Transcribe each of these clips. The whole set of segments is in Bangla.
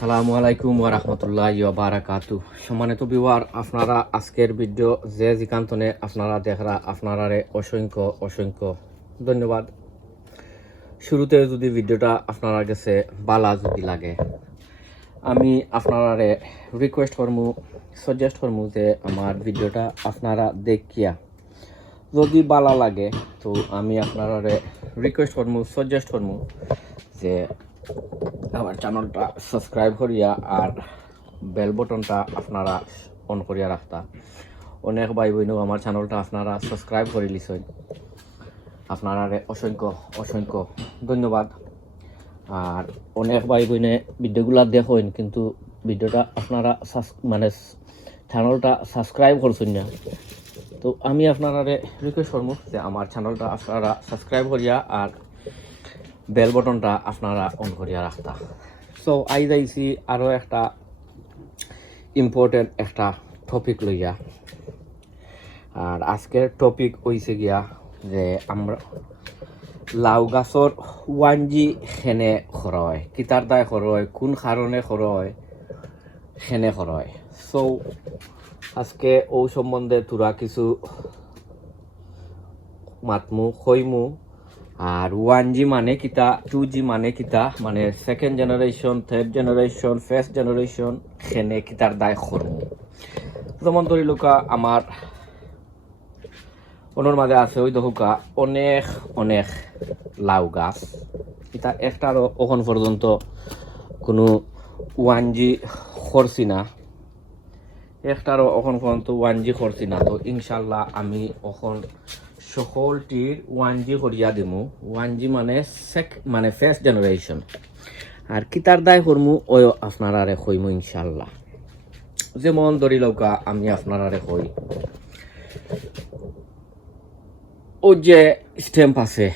আসসালামু আলাইকুম ওয়া রাহমাতুল্লাহি ওয়া বারাকাতু। সম্মানিত ভিউয়ার, আপনারা আজকের ভিডিও যে যেখানে আপনারা দেখরা আপনারারে অসংখ্য অসংখ্য ধন্যবাদ। শুরুতে যদি ভিডিওটা আপনারা কাছে ভালো যদি লাগে, আমি আপনারারে রিকোয়েস্ট করমু, সাজেস্ট করমু যে আমার ভিডিওটা আপনারা দেখিয়া যদি ভালো লাগে তো আমি আপনারারে রিকোয়েস্ট করমু, সাজেস্ট করমু যে আমার চ্যানেলটা সাবস্ক্রাইব করিয়া আর বেল বটনটা আপনারা অন করিয়া রাখতা। অনেক ভাই বোনও আমার চ্যানেলটা আপনারা সাবস্ক্রাইব করে লিছেন, আপনারা অসংখ্য অসংখ্য ধন্যবাদ। আর অনেক ভাই বোনে ভিডিওগুলো দেখেন কিন্তু ভিডিওটা আপনারা মানে চ্যানেলটা সাবস্ক্রাইব করছেন না। তো আমি আপনারা রিকোয়েস্ট করবো যে আমার চ্যানেলটা আপনারা সাবস্ক্রাইব করিয়া আর বেল বটনটা আপনারা অন করিয়া রাখতা। সো আই যাইছি আরও একটা ইম্পর্টেন্ট একটা টপিক লইয়া। আর আজকের টপিক হইছে গিয়া যে আমরা লাউ গাছর ওয়ানজি খেনে খরয়, কিতার দায় খরয়, কোন কারণে খরয়, খেনে খরয়। সো আজকে ও সম্বন্ধে তোরা কিছু মাতমু খইমু। আর 1G মানে কিতা, 2G মানে কিতা, মানে second generation, third generation, first generation খেনে কিতার দায় খরমু। যেমন ধরি লোকা আমার ওনার মাঝে আছে ওই দোকা অনেক অনেক লাউ গাছ, এটা একটারও এখন পর্যন্ত কোনো 1G খরছি না, একটারও এখন পর্যন্ত 1G খরছি না। তো ইনশাল্লাহ আমি এখন সকলটির 1G করিয়া দিমু। 1G মানে ফার্স্ট জেনারেশন। আর কিতার দায় করমু ওই আপনারা কইমু ইনশাল্লাহ। যেমন ধরি লৌকা আমি আপনারা কই ও যে স্ট্যাম্প আছে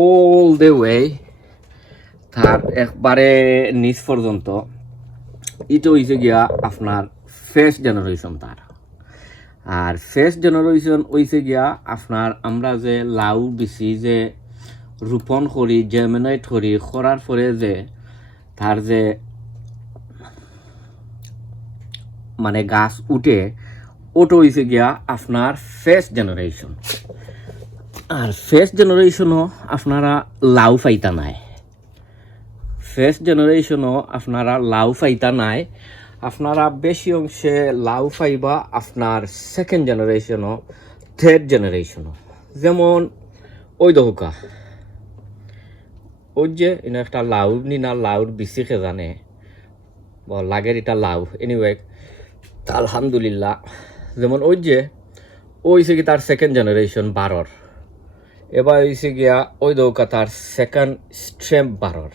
অল দ্য ওয়ে তার একবারে নিচ পর্যন্ত, এটা হয়েছে গিয়া আপনার ফার্স্ট জেনারেশন তার। আর ফার্স্ট জেনারেশন হয়েছে গিয়া আপনার আমরা যে লাউ বেশি যে রোপণ করি, জেমিনেট করি, করার পরে যে তার যে মানে গাছ উঠে, ওটা হয়েছে গিয়া আপনার ফার্স্ট জেনারেশন। আর ফার্স্ট জেনারেশনও আপনারা লাউ পাইতা নাই, ফার্স্ট জেনারেশনও আপনারা লাউ পাইতা নাই, আপনারা বেশি অংশে লাউ পাইবা আপনার সেকেন্ড জেনারেশনও, থার্ড জেনারেশনও। যেমন ওই দোকা ওই যে এনে একটা লাউ নি না লাউর বেশি খে জানে লাগের এটা লাউ এনিওয়ে আলহামদুলিল্লাহ। যেমন ওই যে ওইছে কি তার সেকেন্ড জেনারেশন 12, এবার হয়েছে গিয়া ওই দৌকা তার সেকেন্ড স্ট্রেম 12।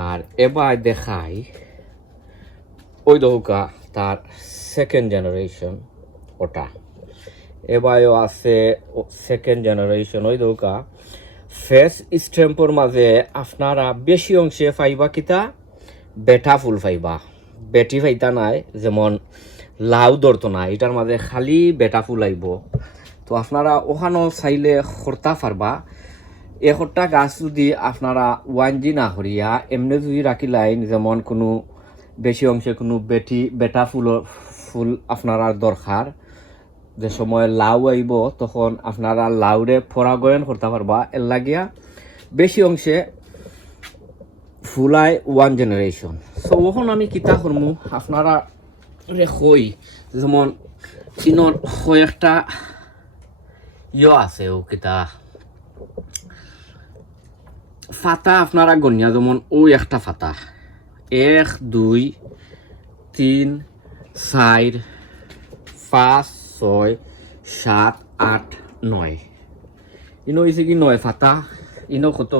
আর এবার দেখাই ওই দৌকা তার সেকেন্ড জেনারেশন ওটা, এবারও আছে সেকেন্ড জেনারেশন। ওই দৌকা ফার্স্ট স্ট্রেম্পর মাঝে আপনারা বেশি অংশে পাইবা কিতা বেটা ফুল পাইবা, বেটি পাইতা নাই। যেমন লাউ ধরতো না, এটার মাঝে খালি বেটা ফুল আইব। তো আপনারা ওখানেও চাইলে খরতা পারবা। একটা গাছ যদি আপনারা 1G না করিয়া এমনি যদি রাখি লাইন, যেমন কোনো বেশি অংশে কোনো বেটা ফুল আপনারা দরকার, যে সময় লাউ আইব তখন আপনারা লাউরে পরাগয়ন করতে পারবা। এর লাগিয়া বেশি অংশে ফুলায় 1 জেনারেশন। সো ওখন আমি কিতা করমু আপনারা কই, যেমন চিনর কয়েকটা আছে ও কিতা ফাতা আপনারা গনিয়া। যেমন ও একটা ফাতা 1 2 3 4 5 6 7 8 9, ইনো হয়েছে কি 9 ফাতা। ইনো কত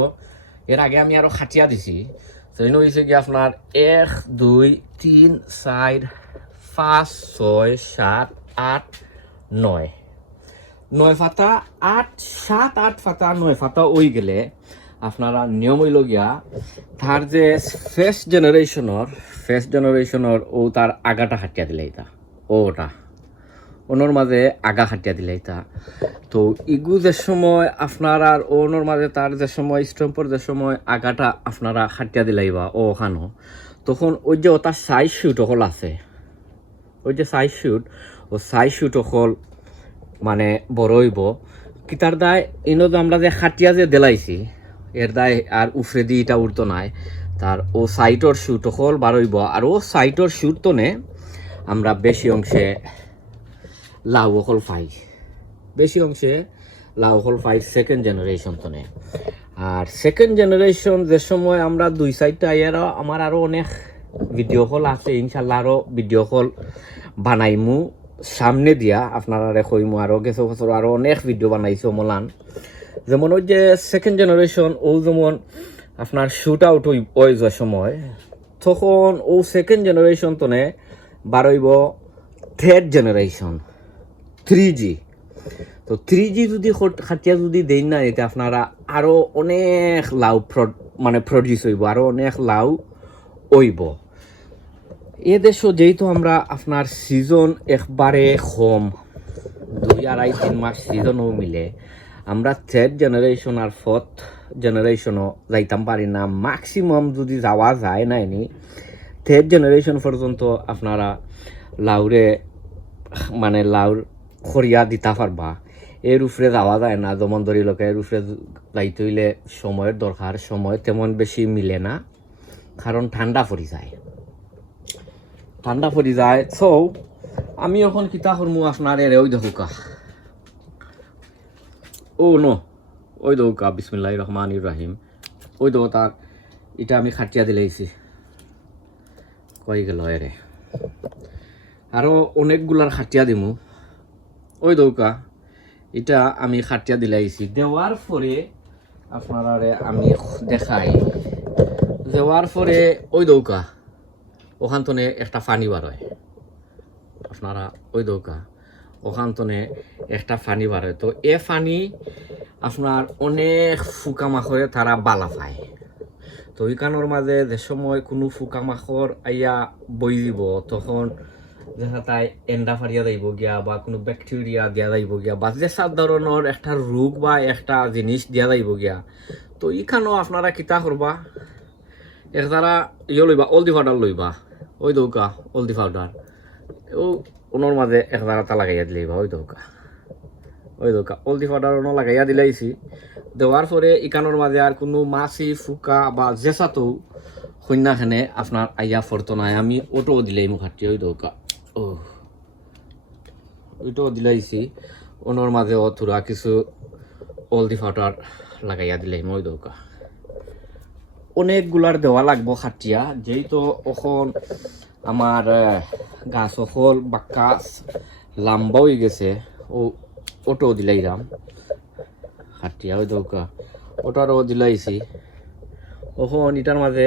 এর আগে আমি আরো খাটিয়া দিছি। তো ইনো হয়েছে কি আপনার 1 2 3 4 5 6 7 8 9, 9 ফাতা 8 7 8 ফাতা 9 ফাতা ওই গেলে আপনারা নিয়ম হইল গিয়া তার যে ফার্স্ট জেনারেশনের ও তার আগাটা খাটিয়া দিলে এটা ওটা ওনার মাঝে আগা খাটিয়া দিলে এটা। তো ইগু যে সময় আপনার আর ওনার মাঝে তার যে সময় স্ট্যাম্পর যে সময় আগাটা আপনারা খাটিয়া দিলাইবা ও ওখানো, তখন ওই যে ওটা সাইজ শুট হল আছে, ওই যে সাইজ শুট, ও সাইজ শুট হল মানে বড় হইব কিতার দায় ইনো যে আমরা যে খাটিয়া যে দেলাইছি এর দায় আর উফরে দিয়ে এটা উঠতো নাই, তার ও সাইটর শুট হল বারইব। আর ও সাইটর শুট তো নে আমরা বেশি অংশে লাউ হল পাই, বেশি অংশে লাউ হল পাই সেকেন্ড জেনারেশন তো নে। আর সেকেন্ড জেনারেশন যে সময় আমরা দুই সাইডটা এরও আমার আরও অনেক ভিডিও কল আছে, ইনশাল্লাহ আরও ভিডিও কল বানাইমু সামনে দিয়া আপনারা কইমু। আরও গেছে বছর আরও অনেক ভিডিও বানাইছো মলান, যেমন ওই যে সেকেন্ড জেনারেশন ও যেমন আপনার শুট আউট ওই যে সময়, তখন ও সেকেন্ড জেনারেশন তো নে বারইব থার্ড জেনারেশন 3G। তো 3G যদি খাটিয়া যদি দেই না এতে আপনারা আরও অনেক লাউ মানে প্রডিউস হইব, আরও অনেক লাউ হইব। এ দেশও যেহেতু আমরা আপনার সিজন একবারে কম, 2-2.5-3 মাস সিজনও মিলে, আমরা থার্ড জেনারেশন আর ফোর্থ জেনারেশনও যাইতাম পারি না। ম্যাক্সিমাম যদি যাওয়া যায় না এনি থার্ড জেনারেশন পর্যন্ত আপনারা লাউরে মানে লাউর খরিয়া দিতে পারবা, এর উপরে যাওয়া যায় না। যেমন ধরি লোক এর উপরে যাইতে হইলে সময়ের দরকার, সময় তেমন বেশি মিলে না, কারণ ঠান্ডা পড়ি যায়, ঠান্ডা পড়ি যায়। সো আমি এখন কিতা করমু আপনার এর ওই দেখুকা, ও নো ওই দেখুকা বিসমিল্লাহির রহমানির রহিম, ওই দেখো তার এটা আমি খাটিয়া দিলেইছি কই গেল এরে, আরও অনেকগুলার খাটিয়া দিমু। ওই দৌকা এটা আমি খাটিয়া দিলাইছি, দেওয়ার পরে আপনারা আমি দেখাই। দেওয়ার পরে ওই দৌকা ওখান তনে একটা ফানি বার হয়, আপনারা ওই দৌকা ওখান তনে একটা ফানি বার হয়। তো এ ফানি আপনার অনেক ফুকা মাখরে তারা বালা পায়। তো ওইখানোর মাঝে যে সময় কোনো ফুকা মাখর আইয়া বই দিব, তখন দেখা তাই এন্ডা ফারিয়া যাইব গিয়া বা কোনো ব্যাকটেরিয়া দিয়া যাইব গিয়া বা যে সব ধরনের একটা রোগ বা একটা জিনিস দিয়া যাইব গিয়া। তো ইখানো আপনারা কিতা করবা, এক দ্বারা লইবা অলদি পাউডার লইবা, ওই দৌকা অলদি পাউডার ও ওনার মাঝে এক দ্বারা তা লাগাইয়া দিলেইবা। ওই দৌকা অলদি পাউডার ওনো লাগাইয়া দিলাইছি। দেওয়ার পরে ইকানোর মাঝে আর কোনো মাছি ফুকা বা জেসাতো কন্যাখানে আপনার আইয়া ফরতো নাই, আমি ওটাও দিলাই মুখাটি। ওই দৌকা ওইটাও দিলাইছি, ওনার মাঝে অথুরা কিছু অলদি পাউডার লাগাইয়া দিলাই। ওই দৌকা অনেকগুলার দেওয়া লাগবো খাটিয়া, যেহেতু এখন আমার গাছ অকল বাক্কা লাম্বা হয়ে গেছে, ওটাও দিলাইলাম খাটিয়া। ওই দৌকা ওটারও দিলাইছি। এখন এটার মাঝে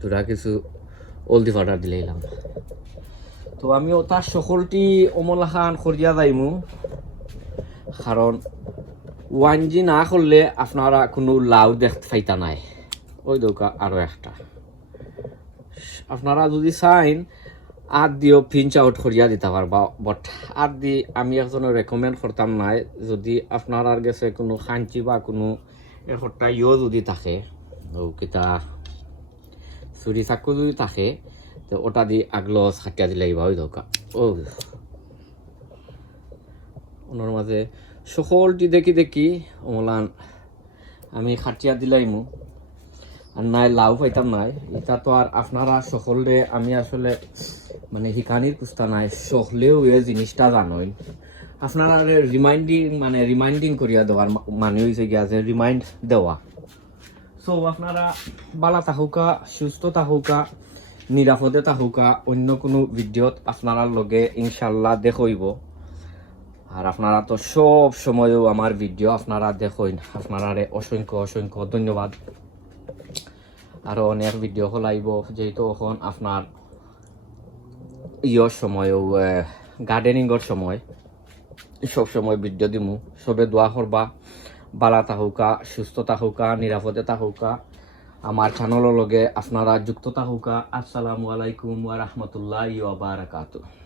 তোরা কিছু অলদি পাউডার দিলাইলাম। তো আমি তার সকলটি অমলাখান করিয়া যাইমু, কারণ 1G না করলে আপনারা কোনো লাউ দেখতে পাইতা নাই। ওই দৌকা আরও একটা আপনারা যদি চাইন আর দিও পিঞ্চ আউট করিয়া দিতে পারবা, বাট আর দি আমি একজনের রেকমেন্ড করতাম নাই। যদি আপনার গেছে কোনো খাঞ্চি বা কোনো একটা যদি থাকে, কিতা চুরি চাকু যদি থাকে, তো ওটা দি আগলো খাটিয়া দিলে ওই দৌকা ওনার মাঝে সকলটি দেখি দেখি ওমলান আমি খাটিয়া দিলাইমু। আর নাই লাউ পাইতাম নাই, এটা তো আর আপনারা সকলে আমি আসলে মানে হিকানির কুস্তা নাই, সকলেও এ জিনিসটা জানই। আপনারা রিমাইন্ডিং করিয়া দেওয়ার মানে হয়েছে গিয়া যে রিমাইন্ড দেওয়া। সো আপনারা বালা থাকুকা, সুস্থ থাকুকা, নিরাপদে থাকুকা। অন্য কোনো ভিডিওত আপনারা লগে ইনশাল্লাহ দেখইব। আর আপনারা তো সব সময়ও আমার ভিডিও আপনারা দেখেন, আপনারা অসংখ্য অসংখ্য ধন্যবাদ। আরও অনেক ভিডিও হলাইব, যেহেতু এখন আপনার সময়ও গার্ডেনিংয়ের সময়, সব সময় ভিডিও দিমু। সবে দোয়া করবা, বালা থাকুকা, সুস্থ থাকুকা, নিরাপদে থাকুকা, আমার চ্যানেলের লগে আপনারা যুক্ত থাকুকা। আসসালামু আলাইকুম ওয়া রাহমাতুল্লাহি ওয়া বারাকাতুহু।